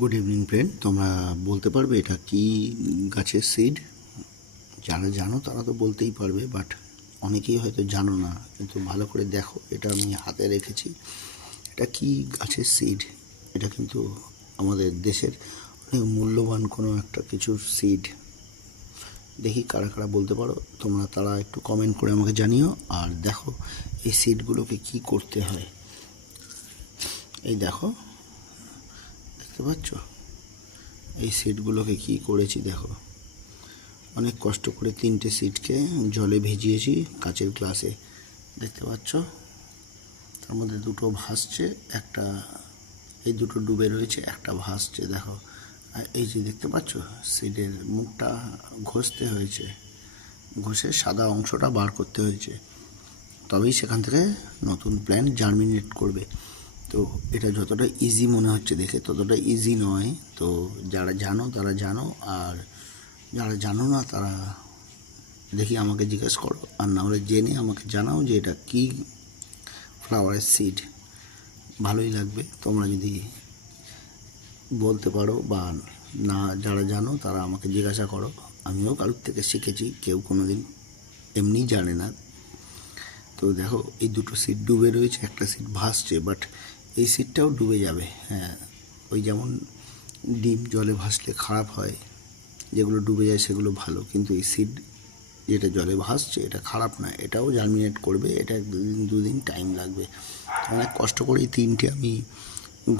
Good evening friend, তোমরা বলতে পারবে এটা কি গাছের সিড? যারা জানো তারা তো বলতেই পারবে, বাট অনেকেই হয়তো জানো না। কিন্তু ভালো করে দেখো, এটা আমি হাতে রেখেছি। এটা কি গাছের সিড? এটা কিন্তু আমাদের দেশের অনেক মূল্যবান কোনো একটা কিছুর সিড। দেখি কারা কারা বলতে পারো তোমরা, তারা একটু কমেন্ট করে আমাকে জানিও। আর দেখো এই সিডগুলোকে কি করতে হয়। এই দেখো, দেখতে পাচ্ছ এই সিডগুলোকে কি করেছি দেখো। অনেক কষ্ট করে 3টে সিডকে জলে ভিজিয়েছি কাচের গ্লাসে, দেখতে পাচ্ছ। তার মধ্যে 2টো ভাসছে, একটা এই 2টো ডুবে রয়েছে, একটা ভাসছে দেখো। আর এই যে দেখতে পাচ্ছ সিডের মুখটা ঘষতে হয়েছে, ঘষে সাদা অংশটা বার করতে হয়েছে, তবেই সেখান থেকে নতুন প্ল্যান্ট জার্মিনেট করবে। তো এটা যতটা ইজি মনে হচ্ছে দেখে ততটা ইজি নয়। তো যারা জানো তারা জানো, আর যারা জানো না তারা দেখি আমাকে জিজ্ঞেস করো, আর না হলে জেনে আমাকে জানাও যে এটা কি ফ্লাওয়ারের সিড। ভালোই লাগবে তোমরা যদি বলতে পারো, বা না যারা জানো তারা আমাকে জিজ্ঞাসা করো। আমিও কারোর থেকে শিখেছি, কেউ কোনো দিন এমনি জানে না। তো দেখো এই 2টো সিড ডুবে রয়েছে, একটা সিড ভাসছে, বাট এই সিডটাও ডুবে যাবে। হ্যাঁ, ওই যেমন ডিম জলে ভাসলে খারাপ হয়, যেগুলো ডুবে যায় সেগুলো ভালো, কিন্তু এই সিড যেটা জলে ভাসছে এটা খারাপ না, এটাও জার্মিনেট করবে। এটা 2দিন টাইম লাগবে। অনেক কষ্ট করেই 3টে আমি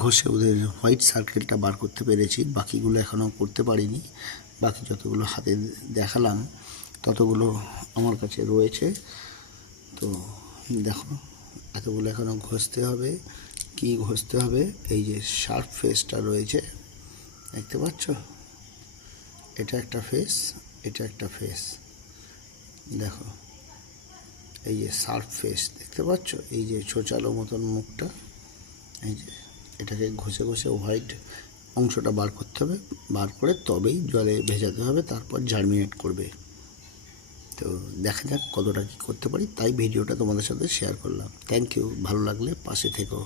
ঘষে ওদের হোয়াইট সার্কেলটা বার করতে পেরেছি, বাকিগুলো এখনও করতে পারিনি। বাকি যতগুলো হাতে দেখালাম ততগুলো আমার কাছে রয়েছে। তো দেখো এতগুলো এখনও ঘষতে হবে। কি ঘষতে হবে? এই যে শার্প ফেসটা রয়েছে, দেখতে পাচ্ছ, এটা একটা ফেস, এটা একটা ফেস। দেখো এই যে শার্প ফেস, দেখতে পাচ্ছ, এই যে ছোচালো মতন মুখটা, এই যে এটাকে ঘষে ঘষে হোয়াইট অংশটা বার করতে হবে। বার করে তবেই জলে ভেজাতে হবে, তারপর জার্মিনেট করবে। তো দেখা যাক কতটা কী করতে পারি, তাই ভিডিওটা তোমাদের সাথে শেয়ার করলাম। থ্যাংক ইউ, ভালো লাগলে পাশে থেকো।